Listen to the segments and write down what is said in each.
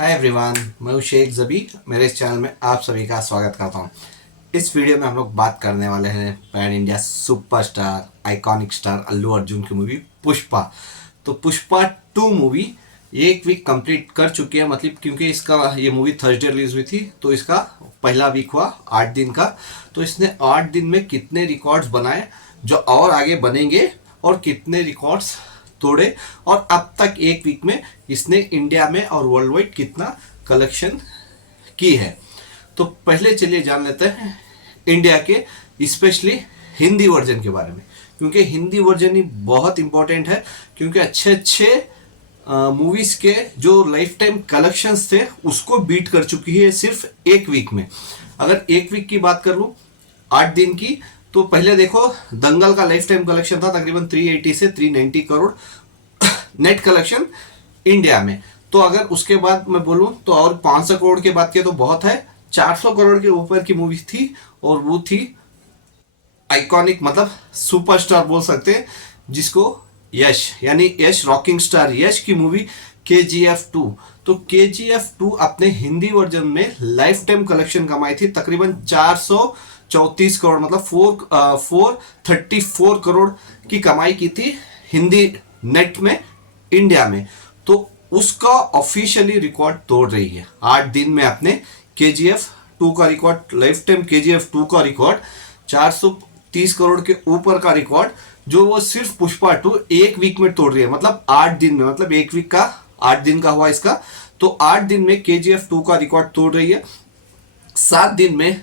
Hi everyone, मैं हूं शेख जबी। मेरे इस चैनल में आप सभी का स्वागत करता हूं। इस वीडियो में हम लोग बात करने वाले हैं pan India superstar iconic star Allu Arjun की मूवी पुष्पा। तो पुष्पा 2 मूवी एक वीक कंप्लीट कर चुकी है, मतलब क्योंकि इसका ये मूवी थर्सडे रिलीज हुई थी तो इसका पहला वीक हुआ 8 दिन का। तो इसने 8 दिन में कितने रिकॉर्ड्स बनाए जो और आगे बनेंगे और कितने रिकॉर्ड्स तोड़े, और अब तक एक वीक में इसने इंडिया में और वर्ल्ड वाइड कितना कलेक्शन की है। तो पहले चलिए जान लेते हैं इंडिया के स्पेशली हिंदी वर्जन के बारे में, क्योंकि हिंदी वर्जन ही बहुत इंपॉर्टेंट है। क्योंकि अच्छे अच्छे मूवीज के जो लाइफ टाइम कलेक्शंस थे उसको बीट कर चुकी है सिर्फ एक वीक में। अगर एक वीक की बात कर लूं 8 दिन की, तो पहले देखो दंगल का लाइफ टाइम कलेक्शन था तकरीबन 380 से 390 करोड़ नेट कलेक्शन इंडिया में। तो अगर उसके बाद मैं बोलूं तो और 500 करोड़ की बात किया तो बहुत है। 400 करोड़ के ऊपर की मूवी थी और वो थी आइकॉनिक, मतलब सुपरस्टार बोल सकते हैं जिसको, यश, यानी यश रॉकिंग स्टार यश की मूवी KGF 2। तो KGF 2 अपने हिंदी वर्जन में लाइफ टाइम कलेक्शन कमाई थी तकरीबन 434 करोड़, मतलब 434 करोड़ की कमाई की थी हिंदी नेट में इंडिया में। तो उसका ऑफिशियली रिकॉर्ड तोड़ रही है 8 दिन में अपने KGF 2 का रिकॉर्ड, लाइफ टाइम KGF 2 का रिकॉर्ड 430 करोड़ के ऊपर का रिकॉर्ड जो वो सिर्फ पुष्पा 2 एक वीक में तोड़ रही है, मतलब 8 दिन में, मतलब एक वीक का 8 दिन का हुआ इसका। तो 8 दिन में KGF 2 का रिकॉर्ड तोड़ रही है। 7 दिन में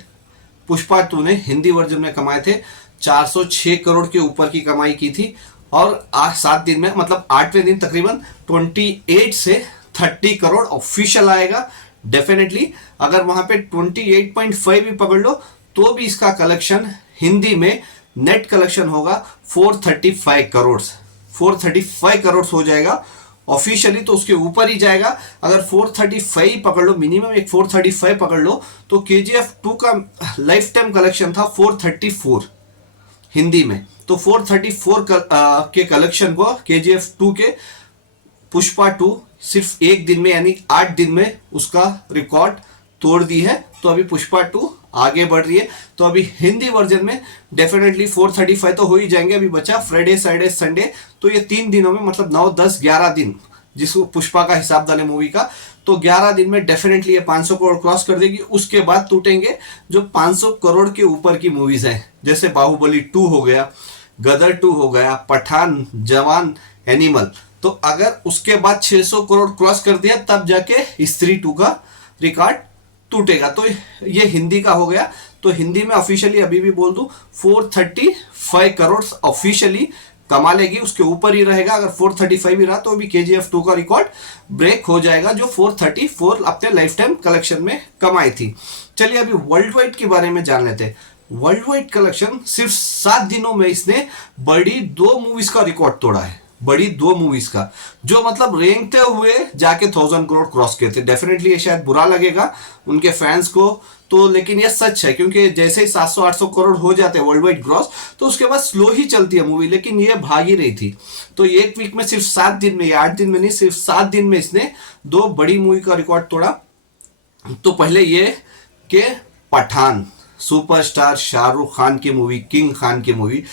पुष्पा 2 ने हिंदी वर्जन में कमाए थे 406 करोड़ के ऊपर की कमाई की थी। और 7 दिन में, मतलब 8वें दिन तकरीबन 28 से 30 करोड़ ऑफिशियल आएगा डेफिनेटली। अगर वहां पे 28.5 भी पकड़ लो तो भी इसका कलेक्शन हिंदी में नेट कलेक्शन होगा 435 करोड़, 435 करोड़ हो जाएगा ऑफिशियली। तो उसके ऊपर ही जाएगा। अगर 435 पकड़ लो, मिनिमम एक 435 पकड़ लो, तो KGF 2 का लाइफ टाइम कलेक्शन था 434 हिंदी में। तो 434 के कलेक्शन को KGF 2 के पुष्पा 2 सिर्फ एक दिन में यानी 8 दिन में उसका रिकॉर्ड तोड़ दी है। तो अभी पुष्पा 2 आगे बढ़ रही है। तो अभी हिंदी वर्जन में डेफिनेटली 435 तो हो ही जाएंगे। अभी बचा फ्राइडे सैटरडे संडे, तो ये 3 दिनों में, मतलब 9 10 11 दिन जिसको पुष्पा का हिसाब डाले मूवी का, तो 11 दिन में डेफिनेटली ये 500 करोड़ क्रॉस कर देगी। उसके बाद टूटेंगे जो 500 करोड़ के ऊपर की मूवीज हैं, जैसे बाहुबली 2 हो गया, गदर 2 हो गया, पठान, जवान, एनिमल। तो अगर उसके बाद 600 करोड़ क्रॉस कर दिया तब जाके स्त्री 2 का रिकॉर्ड टूटेगा। तो ये हिंदी का हो गया। तो हिंदी में ऑफिशियली अभी भी बोल दूं 435 करोड़ ऑफिशियली कमा लेगी, उसके ऊपर ही रहेगा। अगर 435 भी रहा तो भी KGF 2 का रिकॉर्ड ब्रेक हो जाएगा जो 434 अपने लाइफ टाइम कलेक्शन में कमाई थी। चलिए अभी वर्ल्ड वाइड के बारे में जान लेते हैं। वर्ल्ड वाइड कलेक्शन सिर्फ 7 दिनों में इसने बड़ी 2 मूवीज का रिकॉर्ड तोड़ा है, बड़ी 2 मूवीज का, जो मतलब रेंगते हुए जाके 1000 करोड़ क्रॉस किए थे। डेफिनेटली ये शायद बुरा लगेगा उनके फैंस को, तो लेकिन ये सच है। क्योंकि जैसे ही 700-800 करोड़ हो जाते हैं वर्ल्ड वाइड क्रॉस, तो उसके बाद स्लो ही चलती है मूवी, लेकिन ये भाग ही रही थी। तो एक वीक में सिर्फ 7 दिन में, 8 दिन में नहीं, सिर्फ 7 दिन में इसने 2 बड़ी मूवी का रिकॉर्ड तोड़ा। तो पहले ये के पठान, सुपरस्टार शाहरुख खान की मूवी, किंग खान की मूवी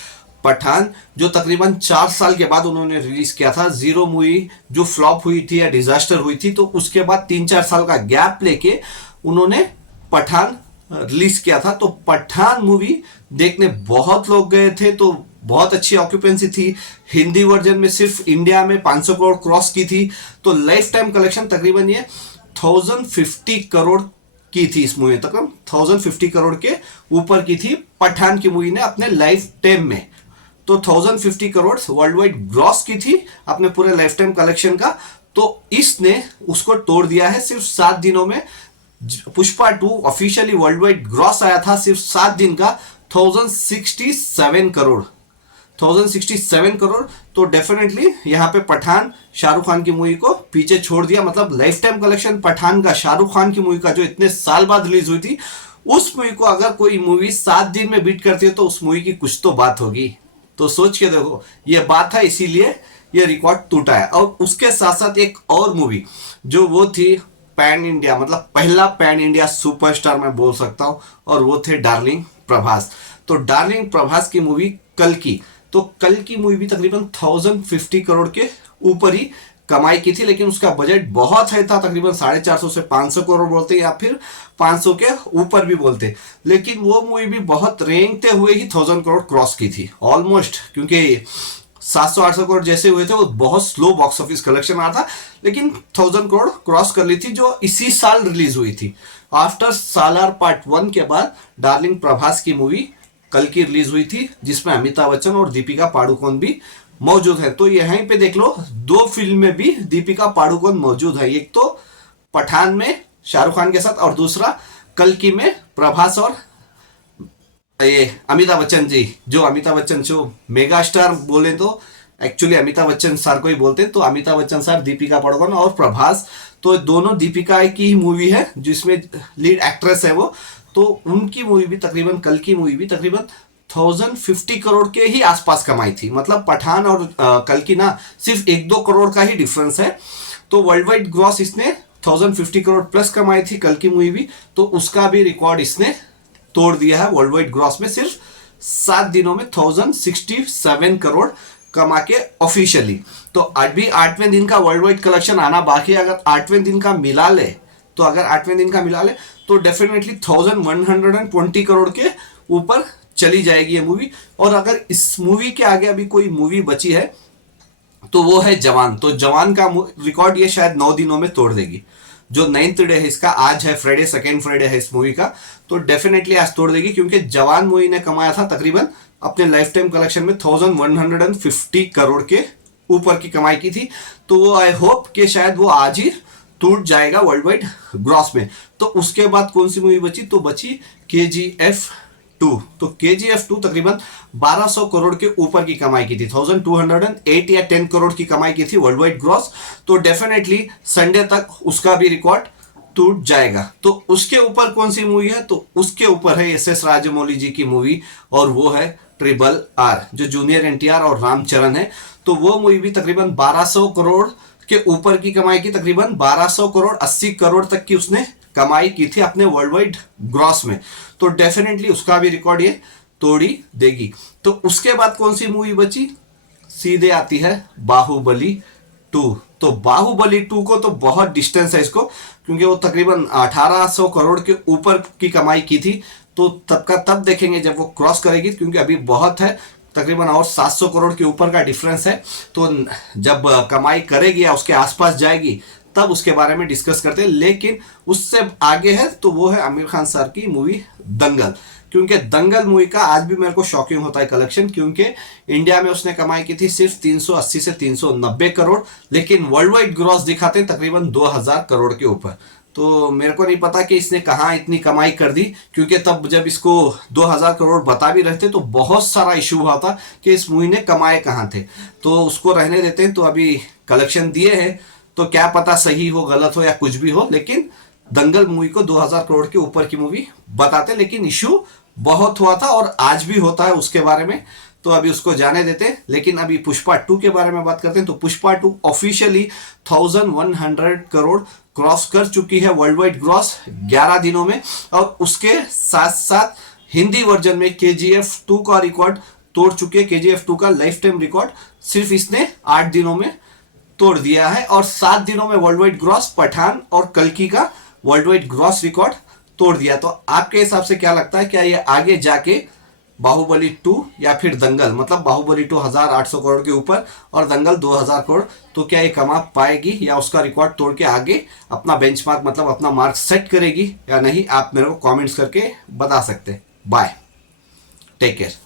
पठान, जो तकरीबन 4 साल के बाद उन्होंने रिलीज किया था। जीरो मूवी जो फ्लॉप हुई थी या डिजास्टर हुई थी, तो उसके बाद 3-4 साल का गैप लेके उन्होंने पठान रिलीज किया था। तो पठान मूवी देखने बहुत लोग गए थे, तो बहुत अच्छी ऑक्यूपेंसी थी। हिंदी वर्जन में सिर्फ इंडिया में 500 करोड़ क्रॉस की थी। तो लाइफ टाइम कलेक्शन तकरीबन ये 1050 करोड़ की थी इस मूवी, तकरीबन 1050 करोड़ के ऊपर की थी पठान की मूवी ने अपने लाइफ टाइम में। तो 1050 करोड़ वर्ल्ड वाइड ग्रॉस की थी अपने पूरे लाइफ टाइम कलेक्शन का। तो इसने उसको तोड़ दिया है सिर्फ 7 दिनों में। Pushpa 2 officially world wide gross आया था सिर्फ 7 दिन का 1067 करोड़, 1067 करोड़। तो डेफिनेटली यहाँ पे पठान शाहरुख खान की मूवी को पीछे छोड़ दिया। मतलब लाइफ टाइम कलेक्शन पठान का, शाहरुख खान की मूवी का, जो इतने साल बाद रिलीज हुई थी, उस मूवी को अगर कोई मूवी 7 दिन में बीट करती है तो उस मूवी की कुछ तो बात होगी। तो सोच के देखो, ये बात है, इसीलिए ये रिकॉर्ड टूटा है। और उसके साथ साथ एक और मूवी जो वो थी पैन इंडिया मतलब पहला पैन इंडिया सुपरस्टार मैं बोल सकता हूँ, और वो थे डार्लिंग प्रभास। तो डार्लिंग प्रभास की मूवी कल की, तो कल की मूवी भी तकरीबन 1050 करोड़ के ऊपर ही कमाई की थी, लेकिन उसका बजट बहुत है था, तकरीबन 450 से 500 करोड़ बोलते या फिर 500 के ऊपर भी बोलते, लेकिन वो मूवी भी बहुत रेंगते हुए ही 1000 करोड़ क्रॉस की थी ऑलमोस्ट, क्योंकि 700-800 करोड़ जैसे हुए थे वो बहुत स्लो बॉक्स ऑफिस कलेक्शन आ था, लेकिन 1000 करोड़ क्रॉस कर ली थी, जो इसी साल रिलीज हुई थी। आफ्टर सालार पार्ट 1 के बाद डार्लिंग प्रभास की मूवी कल की रिलीज हुई थी, जिसमें अमिताभ बच्चन और दीपिका पादुकोण भी मौजूद है। तो यहीं पे देख लो, 2 फिल्म में भी दीपिका पादुकोण मौजूद है, एक तो पठान में शाहरुख खान के साथ, और दूसरा कल की में प्रभास और ये अमिताभ बच्चन जी, जो अमिताभ बच्चन जो मेगा स्टार बोले तो एक्चुअली अमिताभ बच्चन सर को ही बोलते हैं, तो अमिताभ बच्चन सर, दीपिका पादुकोण और प्रभास, तो दोनों दीपिका की ही मूवी है जिसमें लीड एक्ट्रेस है वो, तो उनकी मूवी भी तकरीबन, कल की मूवी भी तकरीबन 1050 करोड़ के ही आसपास कमाई थी। मतलब पठान और कल की ना सिर्फ 1-2 करोड़ का ही डिफरेंस है। तो वर्ल्ड वाइड ग्रॉस इसने 1050 करोड़ प्लस कमाई थी कल की मूवी भी, तो उसका भी रिकॉर्ड इसने तोड़ दिया है वर्ल्ड वाइड ग्रॉस में। सिर्फ 7 दिनों में 1067 करोड़ कमा के ऑफिशियली। तो अभी 8वें दिन का वर्ल्ड वाइड कलेक्शन आना बाकी है। अगर 8वें दिन का मिला ले तो डेफिनेटली 1120 करोड़ के ऊपर चली जाएगी ये मूवी। और अगर इस मूवी के आगे अभी कोई मूवी बची है तो वो है जवान। तो जवान का रिकॉर्ड ये शायद 9 दिनों में तोड़ देगी। जो 9th डे है इसका, आज है फ्राइडे, सेकेंड फ्राइडे है इस मूवी का, तो डेफिनेटली आज तोड़ देगी, क्योंकि जवान मूवी ने कमाया था तकरीबन अपने लाइफ टाइम कलेक्शन में 1150 करोड़ के ऊपर की कमाई की थी। तो वो आई होप कि शायद वो आज ही टूट जाएगा वर्ल्ड वाइड ग्रॉस में। तो उसके बाद कौन सी मूवी बची? तो बची KGF 2। तो KGF 2 तकरीबन 1200 करोड़ के ऊपर की कमाई की थी, 1208 या 10 करोड़ की कमाई की थी वर्ल्ड वाइड ग्रॉस। तो डेफिनेटली संडे तक उसका भी रिकॉर्ड टूट जाएगा। तो उसके ऊपर कौन सी मूवी है? तो उसके ऊपर है SS राजमौली जी की मूवी, और वो है RRR, जो जूनियर NTR और रामचरण है। तो वो मूवी भी तकरीबन 1200 करोड़ के ऊपर की कमाई की, तकरीबन 1200 करोड़ 80 करोड़ तक की उसने कमाई की थी अपने वर्ल्ड वाइड ग्रॉस में। तो डेफिनेटली उसका भी रिकॉर्ड ये तोड़ी देगी। तो उसके बाद कौन सी मूवी बची? सीधे आती है बाहुबली 2। तो बाहुबली 2 को तो बहुत डिस्टेंस है इसको, क्योंकि वो तकरीबन 1800 करोड़ के ऊपर की कमाई की थी। तो तब का तब देखेंगे जब वो क्रॉस करेगी, क्योंकि अभी बहुत है, तकरीबन और 700 करोड़ के ऊपर का डिफरेंस है। तो जब कमाई करेगी या उसके आसपास जाएगी तब उसके बारे में डिस्कस करते हैं। लेकिन उससे आगे है तो वो है आमिर खान सर की मूवी दंगल, क्योंकि दंगल मूवी का आज भी मेरे को शॉकिंग होता है कलेक्शन, क्योंकि इंडिया में उसने कमाई की थी सिर्फ 380 से 390 करोड़, लेकिन वर्ल्ड वाइड ग्रॉस दिखाते हैं तकरीबन 2000 करोड़ के ऊपर। तो मेरे को नहीं पता कि इसने कहाँ इतनी कमाई कर दी, क्योंकि तब जब इसको 2000 करोड़ बता भी रहे थे तो बहुत सारा इशू हुआ था कि इस मूवी ने कमाए कहाँ थे। तो उसको रहने देते हैं। तो अभी कलेक्शन दिए हैं, तो क्या पता सही हो, गलत हो या कुछ भी हो, लेकिन दंगल मूवी को 2000 करोड़ के ऊपर की मूवी बताते, लेकिन इशू बहुत हुआ था और आज भी होता है उसके बारे में। तो अभी उसको जाने देते हैं। लेकिन अभी पुष्पा 2 के बारे में बात करते हैं। तो पुष्पा 2 ऑफिशियली 1100 करोड़ क्रॉस कर चुकी है वर्ल्ड वाइड ग्रॉस 11 दिनों में। और उसके साथ साथ हिंदी वर्जन में KGF 2 का रिकॉर्ड तोड़ चुकी है। KGF 2 का लाइफ टाइम रिकॉर्ड सिर्फ इसने 8 दिनों में तोड़ दिया है। और 7 दिनों में वर्ल्ड वाइड ग्रॉस पठान और कल्कि का वर्ल्ड वाइड ग्रॉस रिकॉर्ड तोड़ दिया। तो आपके हिसाब से क्या लगता है, क्या ये आगे जाके बाहुबली 2 या फिर दंगल, मतलब बाहुबली 2 1800 करोड़ के ऊपर और दंगल 2000 करोड़, तो क्या ये कमा पाएगी या उसका रिकॉर्ड तोड़ के आगे अपना बेंचमार्क मतलब अपना मार्क सेट करेगी या नहीं? आप मेरे को कमेंट्स करके बता सकते हैं। Bye, take care.